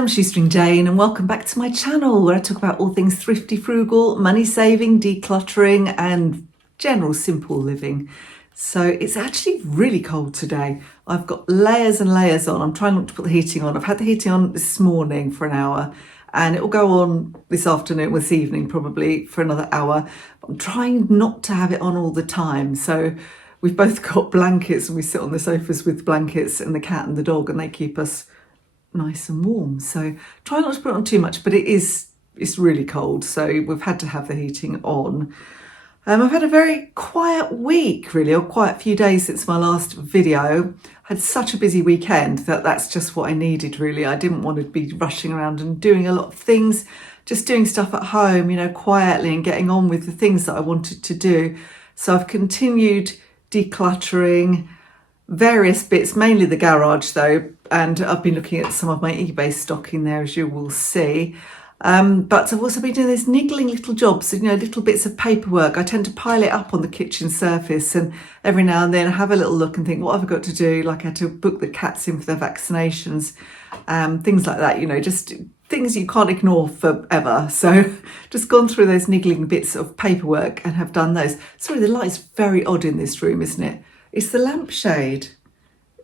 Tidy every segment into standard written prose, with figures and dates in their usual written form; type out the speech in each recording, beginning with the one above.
I'm Shoestring Jane and welcome back to my channel where I talk about all things thrifty, frugal, money saving, decluttering and general simple living. So it's actually really cold today. I've got layers and layers on. I'm trying not to put the heating on. I've had the heating on this morning for an hour and it will go on this afternoon, this evening probably for another hour. I'm trying not to have it on all the time. So we've both got blankets and we sit on the sofas with blankets and the cat and the dog and they keep us nice and warm. So try not to put it on too much, but it's really cold. So we've had to have the heating on. I've had a very quiet week really, or quite a few days since my last video. Had such a busy weekend that's just what I needed really. I didn't want to be rushing around and doing a lot of things, just doing stuff at home, quietly and getting on with the things that I wanted to do. So I've continued decluttering various bits, mainly the garage though, and I've been looking at some of my eBay stock in there, as you will see. But I've also been doing these niggling little jobs, little bits of paperwork. I tend to pile it up on the kitchen surface and every now and then I have a little look and think, what have I got to do? Like I had to book the cats in for their vaccinations, things like that, just things you can't ignore forever. So just gone through those niggling bits of paperwork and have done those. Sorry, the light's very odd in this room, isn't it? It's the lampshade.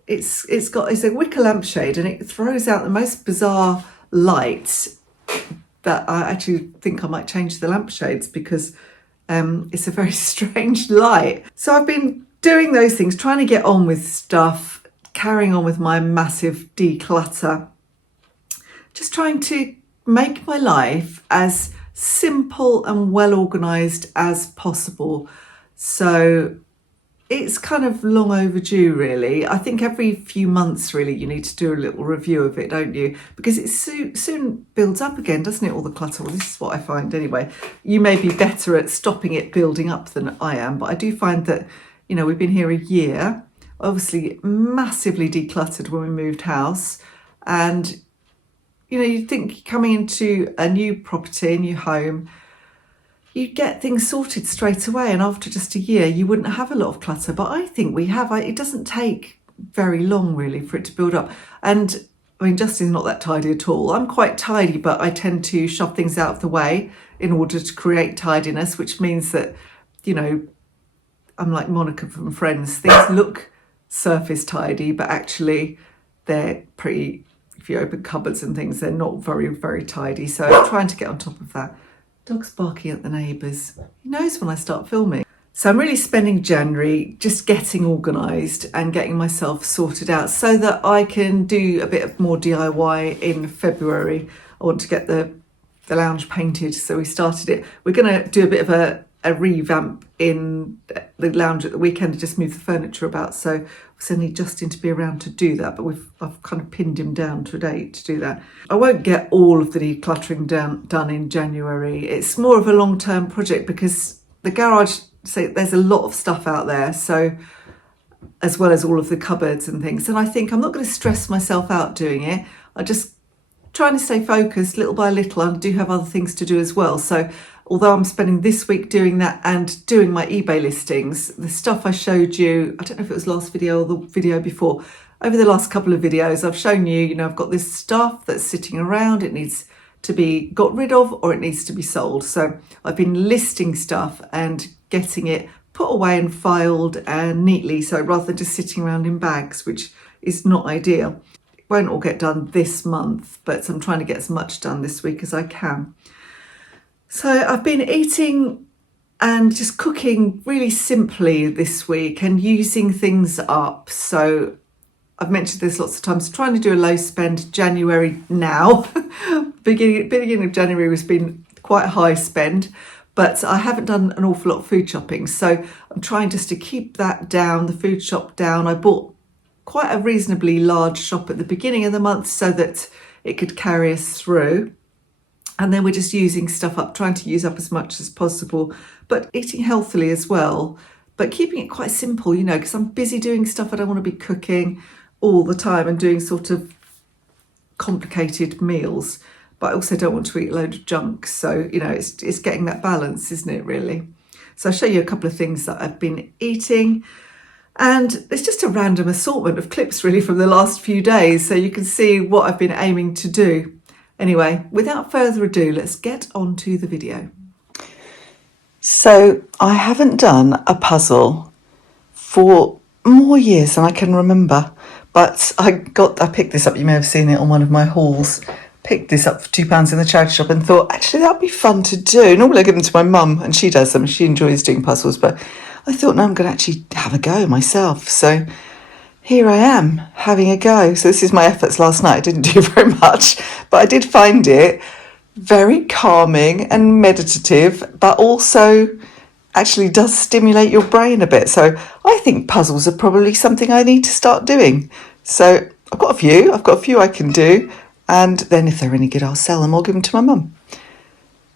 It's a wicker lampshade and it throws out the most bizarre lights that I actually think I might change the lampshades because it's a very strange light. So I've been doing those things, trying to get on with stuff, carrying on with my massive declutter, just trying to make my life as simple and well organised as possible. So it's kind of long overdue really. I think every few months really you need to do a little review of it, don't you? Because it soon builds up again, doesn't it, all the clutter? Well, this is what I find anyway. You may be better at stopping it building up than I am, but I do find that, we've been here a year, obviously massively decluttered when we moved house. And, you'd think coming into a new property, a new home, you get things sorted straight away, and after just a year you wouldn't have a lot of clutter, but I think we have. It doesn't take very long really for it to build up. And I mean, Justin's not that tidy at all. I'm quite tidy, but I tend to shove things out of the way in order to create tidiness, which means that, I'm like Monica from Friends. Things look surface tidy, but actually they're pretty, if you open cupboards and things, they're not very, very tidy. So I'm trying to get on top of that. Dog's barking at the neighbours. He knows when I start filming. So I'm really spending January just getting organised and getting myself sorted out so that I can do a bit of more DIY in February. I want to get the lounge painted, so we started it. We're going to do a bit of a revamp in the lounge at the weekend to just move the furniture about. So we still need Justin to be around to do that, but I've kind of pinned him down to a date to do that. I won't get all of the decluttering done in January. It's more of a long-term project because the garage, there's a lot of stuff out there, so as well as all of the cupboards and things. And I think I'm not going to stress myself out doing it. I just trying to stay focused little by little. I do have other things to do as well. So although I'm spending this week doing that and doing my eBay listings, the stuff I showed you, I don't know if it was last video or the video before, over the last couple of videos, I've shown you, I've got this stuff that's sitting around. It needs to be got rid of or it needs to be sold. So I've been listing stuff and getting it put away and filed and neatly. So rather than just sitting around in bags, which is not ideal. It won't all get done this month, but I'm trying to get as much done this week as I can. So I've been eating and just cooking really simply this week and using things up. So I've mentioned this lots of times, trying to do a low spend January now. beginning of January has been quite a high spend, but I haven't done an awful lot of food shopping. So I'm trying just to keep that down, the food shop down. I bought quite a reasonably large shop at the beginning of the month so that it could carry us through. And then we're just using stuff up, trying to use up as much as possible, but eating healthily as well, but keeping it quite simple, because I'm busy doing stuff. I don't want to be cooking all the time and doing sort of complicated meals, but I also don't want to eat a load of junk. So, it's getting that balance, isn't it, really? So I'll show you a couple of things that I've been eating. And it's just a random assortment of clips really from the last few days. So you can see what I've been aiming to do. Anyway, without further ado, let's get on to the video. So I haven't done a puzzle for more years than I can remember, but I picked this up. You may have seen it on one of my hauls. Picked this up for £2 in the charity shop and thought, actually, that'd be fun to do. Normally I give them to my mum and she does them. She enjoys doing puzzles, but I thought, no, I'm going to actually have a go myself. So here I am having a go. So this is my efforts last night. I didn't do very much, but I did find it very calming and meditative, but also actually does stimulate your brain a bit. So I think puzzles are probably something I need to start doing. So I've got a few I can do. And then if they're any good, I'll sell them or give them to my mum.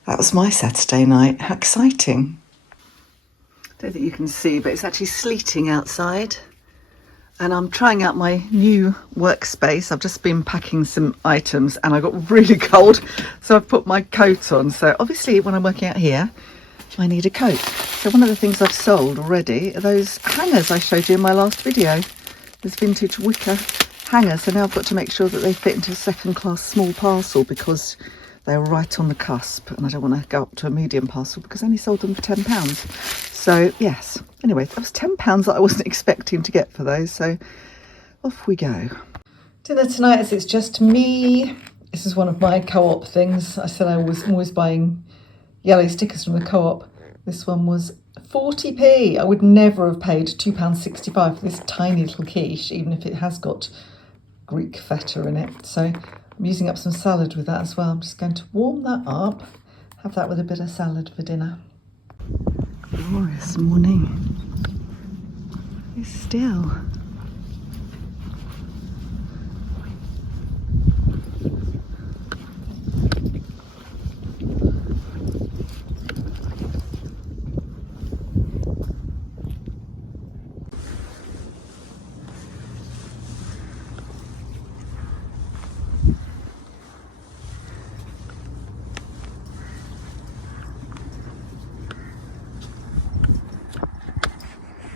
That was my Saturday night. How exciting. I don't think you can see, but it's actually sleeting outside. And I'm trying out my new workspace. I've just been packing some items and I got really cold. So I've put my coat on. So obviously when I'm working out here, I need a coat. So one of the things I've sold already are those hangers I showed you in my last video. This vintage wicker hangers. So now I've got to make sure that they fit into a second class small parcel because they're right on the cusp and I don't want to go up to a medium parcel because I only sold them for £10. So yes, anyway, that was £10 that I wasn't expecting to get for those. So off we go. Dinner tonight as it's just me. This is one of my co-op things. I said I was always buying yellow stickers from the co-op. This one was 40p. I would never have paid £2.65 for this tiny little quiche, even if it has got Greek feta in it. So I'm using up some salad with that as well. I'm just going to warm that up, have that with a bit of salad for dinner. Glorious morning. It's still.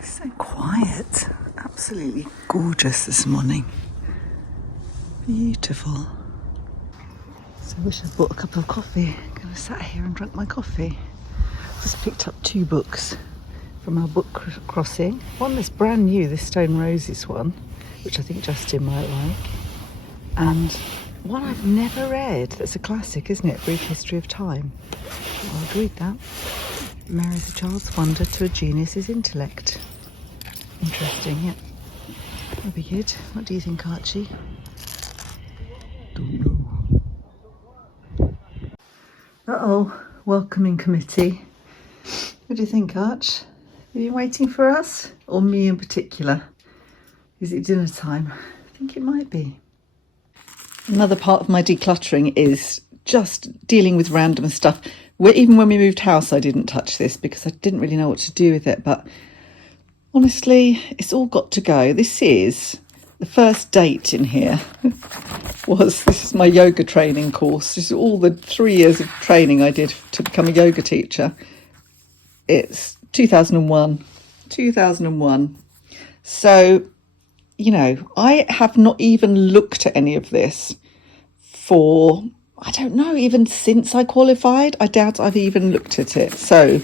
So quiet, absolutely gorgeous this morning. Beautiful. So I wish I'd bought a cup of coffee. Kind of sat here and drunk my coffee. Just picked up 2 books from our book crossing. One that's brand new, this Stone Roses one, which I think Justin might like. And one I've never read, that's a classic, isn't it? Brief History of Time. Well, I'd read that. Mary the Child's Wonder to a Genius's Intellect. Interesting, yeah. That'll be good. What do you think, Archie? Don't know. Uh-oh, welcoming committee. What do you think, Arch? Have you been waiting for us? Or me in particular? Is it dinner time? I think it might be. Another part of my decluttering is just dealing with random stuff. Even when we moved house, I didn't touch this because I didn't really know what to do with it. But honestly, it's all got to go. This is the first date in here. This is my yoga training course. This is all the 3 years of training I did to become a yoga teacher. It's 2001. So, you know, I have not even looked at any of this for, I don't know, even since I qualified. I doubt I've even looked at it. So,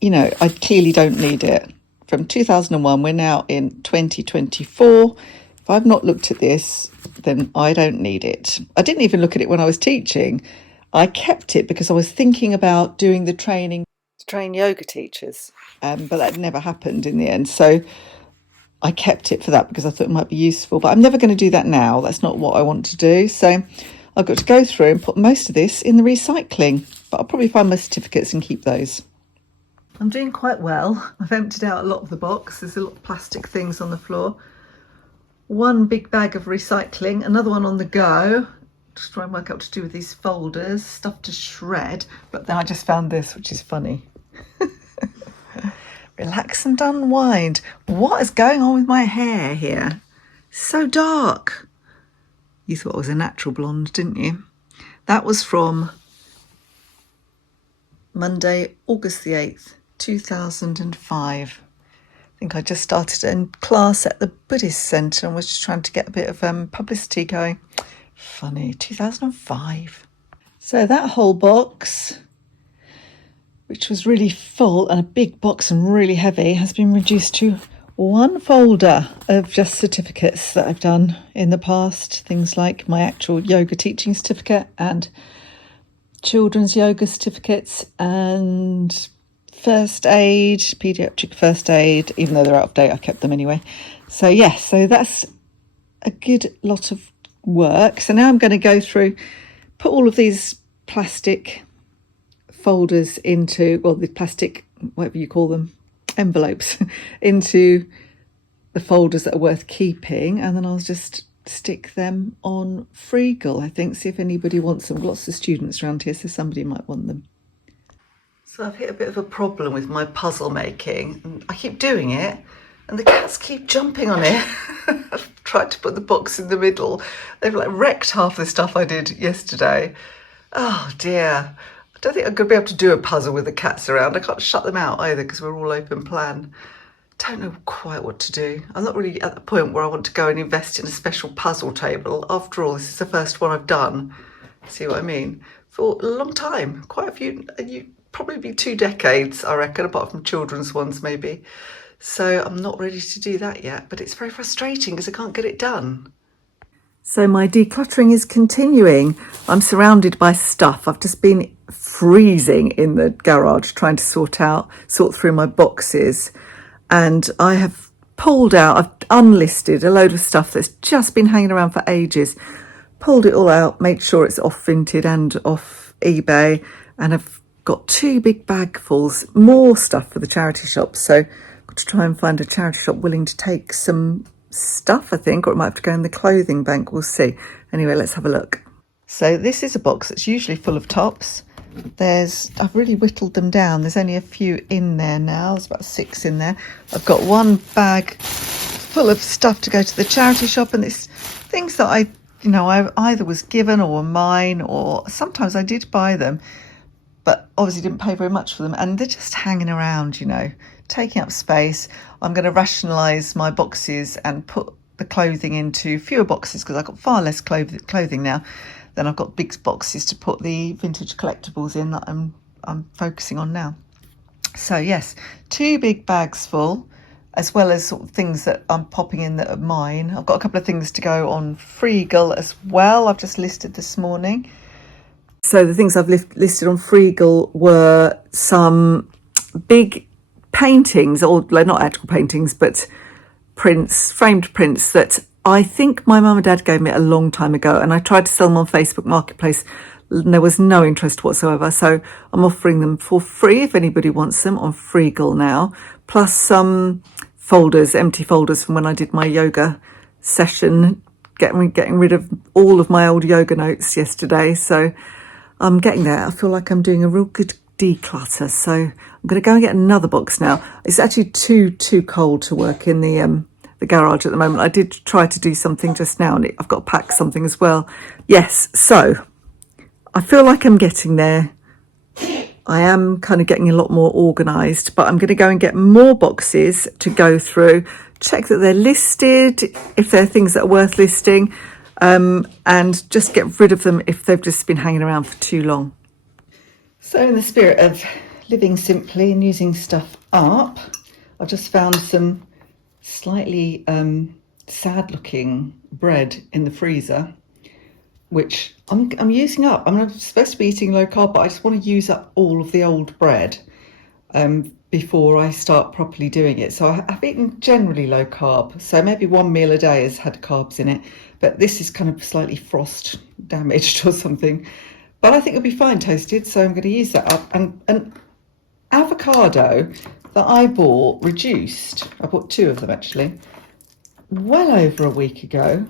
you know, I clearly don't need it. From 2001, we're now in 2024. If I've not looked at this, then I don't need it. I didn't even look at it when I was teaching. I kept it because I was thinking about doing the training to train yoga teachers, but that never happened in the end. So I kept it for that because I thought it might be useful, but I'm never going to do that now. That's not what I want to do. So I've got to go through and put most of this in the recycling, but I'll probably find my certificates and keep those. I'm doing quite well. I've emptied out a lot of the box. There's a lot of plastic things on the floor. One big bag of recycling, another one on the go. Just try and work out what to do with these folders, stuff to shred. But then I just found this, which is funny. Relax and unwind. What is going on with my hair here? So dark. You thought I was a natural blonde, didn't you? That was from Monday, August the 8th, 2005. I think I just started a class at the Buddhist Centre and was just trying to get a bit of publicity going Funny, 2005. So that whole box, which was really full and a big box and really heavy, has been reduced to one folder of just certificates that I've done in the past. Things like my actual yoga teaching certificate and children's yoga certificates and first aid, paediatric first aid, even though they're out of date, I kept them anyway. So yes, so that's a good lot of work. So now I'm going to go through, put all of these plastic folders into, well, the plastic, whatever you call them, envelopes, into the folders that are worth keeping, and then I'll just stick them on Freegle, I think, see if anybody wants them. Lots of students around here, so somebody might want them. So I've hit a bit of a problem with my puzzle making, and I keep doing it and the cats keep jumping on it. I've tried to put the box in the middle. They've like wrecked half the stuff I did yesterday. Oh dear. I don't think I'm going to be able to do a puzzle with the cats around. I can't shut them out either because we're all open plan. Don't know quite what to do. I'm not really at the point where I want to go and invest in a special puzzle table. After all, this is the first one I've done. See what I mean? For a long time, quite a few, probably be 2 decades, I reckon, apart from children's ones maybe. So I'm not ready to do that yet, but it's very frustrating because I can't get it done. So my decluttering is continuing. I'm surrounded by stuff. I've just been freezing in the garage trying to sort through my boxes. And I have pulled out, I've unlisted a load of stuff that's just been hanging around for ages. Pulled it all out, made sure it's off Vinted and off eBay. And I've got 2 big bagfuls, more stuff for the charity shop. So to try and find a charity shop willing to take some stuff, I think, or it might have to go in the clothing bank, we'll see. Anyway, let's have a look. So this is a box that's usually full of tops. I've really whittled them down. There's only a few in there now. There's about 6 in there. I've got 1 bag full of stuff to go to the charity shop, and it's things that I either was given or were mine, or sometimes I did buy them, but obviously didn't pay very much for them, and they're just hanging around, taking up space. I'm going to rationalise my boxes and put the clothing into fewer boxes because I've got far less clothing now than I've got big boxes to put the vintage collectibles in that I'm focusing on now. So yes, 2 big bags full, as well as sort of things that I'm popping in that are mine. I've got a couple of things to go on Freegle as well. I've just listed this morning. So the things I've listed on Freegle were some big paintings, or not actual paintings, but prints, framed prints that I think my mum and dad gave me a long time ago, and I tried to sell them on Facebook Marketplace. There was no interest whatsoever, so I'm offering them for free if anybody wants them on Freegle now, plus some folders, empty folders from when I did my yoga session, getting rid of all of my old yoga notes yesterday. So I'm getting there. I feel like I'm doing a real good declutter, so I'm going to go and get another box now. It's actually too cold to work in the garage at the moment. I did try to do something just now, and I've got to pack something as well. Yes, so I feel like I'm getting there. I am kind of getting a lot more organised, but I'm going to go and get more boxes to go through, check that they're listed, if they're things that are worth listing, and just get rid of them if they've just been hanging around for too long. So in the spirit of living simply and using stuff up, I've just found some slightly sad looking bread in the freezer, which I'm using up. I'm supposed to be eating low carb, but I just want to use up all of the old bread before I start properly doing it. So I've eaten generally low carb, so maybe 1 meal a day has had carbs in it, but this is kind of slightly frost damaged or something. But I think it'll be fine toasted, so I'm going to use that up. And an avocado that I bought reduced, I bought 2 of them actually, well over a week ago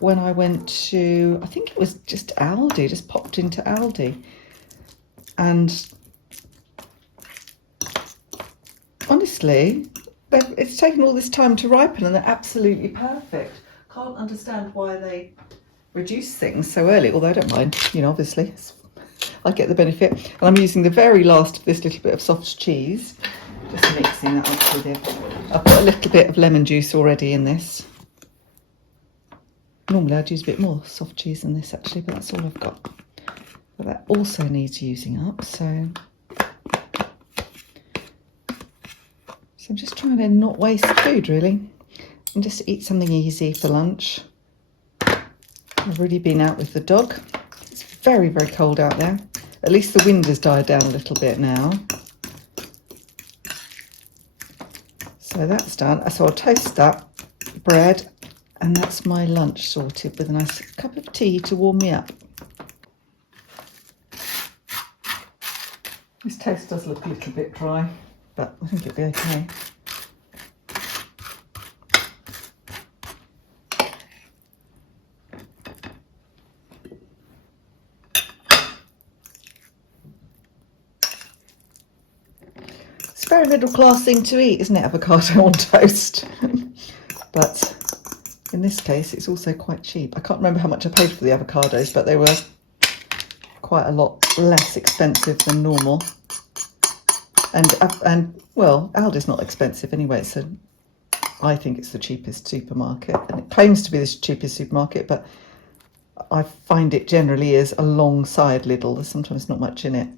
when I went to, I think it was just Aldi, just popped into Aldi. And honestly, it's taken all this time to ripen and they're absolutely perfect. Can't understand why they reduce things so early, although I don't mind, obviously. I get the benefit. And I'm using the very last of this little bit of soft cheese. Just mixing that up with it. I've got a little bit of lemon juice already in this. Normally I'd use a bit more soft cheese than this actually, but that's all I've got. But that also needs using up, so I'm just trying to not waste food really, and just eat something easy for lunch. I've already been out with the dog. It's very, very cold out there. At least the wind has died down a little bit now. So that's done. So I'll toast that bread, and that's my lunch sorted with a nice cup of tea to warm me up. This toast does look a little bit dry, but I think it'll be okay. It's a very middle class thing to eat, isn't it, avocado on toast? But in this case, it's also quite cheap. I can't remember how much I paid for the avocados, but they were quite a lot less expensive than normal. And well, Aldi's not expensive anyway, so I think it's the cheapest supermarket, and it claims to be the cheapest supermarket, but I find it generally is alongside Lidl. There's sometimes not much in it.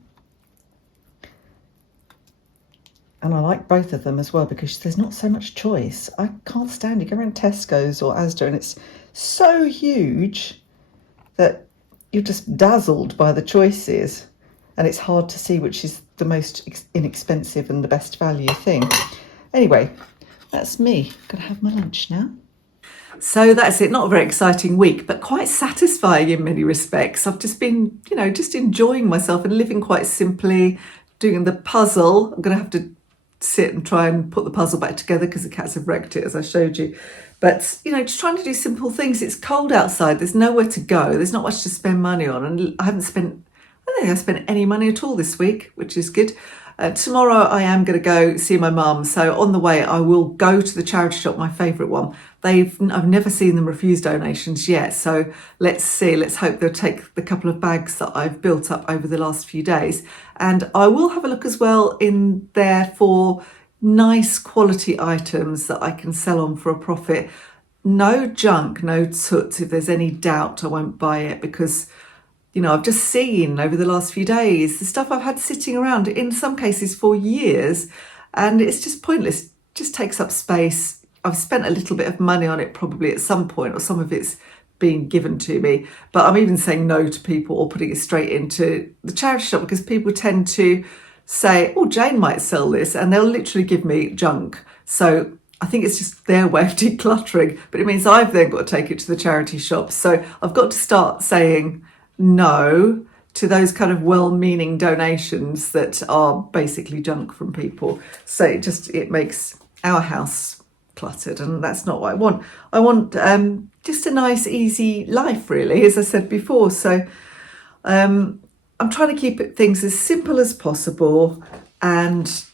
And I like both of them as well because there's not so much choice. I can't stand it. You go around Tesco's or Asda and it's so huge that you're just dazzled by the choices, and it's hard to see which is the most inexpensive and the best value thing. Anyway, that's me. Gonna have my lunch now. So that's it. Not a very exciting week, but quite satisfying in many respects. I've just been, just enjoying myself and living quite simply, doing the puzzle. I'm going to have to sit and try and put the puzzle back together because the cats have wrecked it, as I showed you. But, just trying to do simple things. It's cold outside. There's nowhere to go. There's not much to spend money on. And I don't think I spent any money at all this week, which is good. Tomorrow I am going to go see my mum. So on the way, I will go to the charity shop, my favourite one. I've never seen them refuse donations yet. So let's see. Let's hope they'll take the couple of bags that I've built up over the last few days. And I will have a look as well in there for nice quality items that I can sell on for a profit. No junk, no toots. If there's any doubt, I won't buy it because I've just seen over the last few days the stuff I've had sitting around, in some cases for years, and it's just pointless. It just takes up space. I've spent a little bit of money on it probably at some point, or some of it's being given to me, but I'm even saying no to people or putting it straight into the charity shop because people tend to say, oh, Jane might sell this, and they'll literally give me junk. So I think it's just their way of decluttering, but it means I've then got to take it to the charity shop. So I've got to start saying no to those kind of well-meaning donations that are basically junk from people. So it makes our house cluttered, and that's not what I want. I want just a nice, easy life, really, as I said before. So I'm trying to keep things as simple as possible, and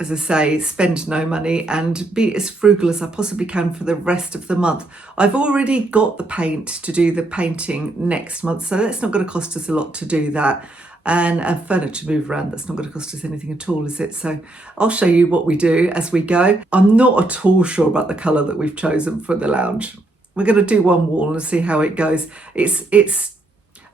as I say, spend no money and be as frugal as I possibly can for the rest of the month. I've already got the paint to do the painting next month, so that's not going to cost us a lot to do that. And a furniture move around, that's not going to cost us anything at all, is it? So I'll show you what we do as we go. I'm not at all sure about the colour that we've chosen for the lounge. We're going to do one wall and see how it goes. It's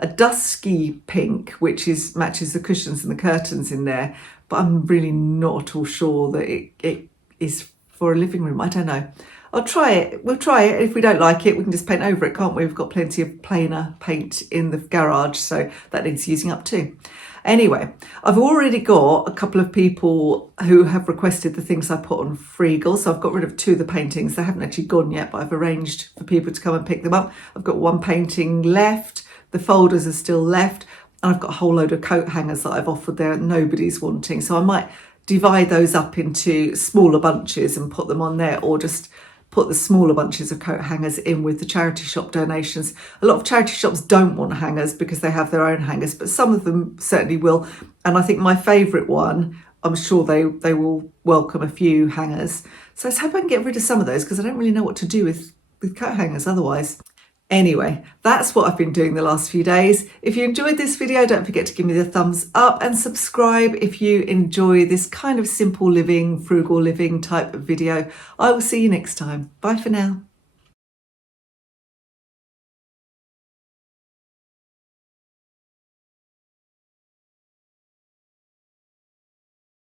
a dusky pink, which matches the cushions and the curtains in there. But I'm really not at all sure that it is for a living room. I don't know. I'll try it. We'll try it. If we don't like it, we can just paint over it, can't we? We've got plenty of plainer paint in the garage, so that needs using up too. Anyway, I've already got a couple of people who have requested the things I put on Freegle. So I've got rid of 2 of the paintings. They haven't actually gone yet, but I've arranged for people to come and pick them up. I've got 1 painting left. The folders are still left. And I've got a whole load of coat hangers that I've offered there and nobody's wanting. So I might divide those up into smaller bunches and put them on there, or just put the smaller bunches of coat hangers in with the charity shop donations. A lot of charity shops don't want hangers because they have their own hangers, but some of them certainly will. And I think my favourite one, I'm sure they will welcome a few hangers. So let's hope I can get rid of some of those because I don't really know what to do with coat hangers otherwise. Anyway, that's what I've been doing the last few days. If you enjoyed this video, don't forget to give me the thumbs up and subscribe if you enjoy this kind of simple living, frugal living type of video. I will see you next time. Bye for now.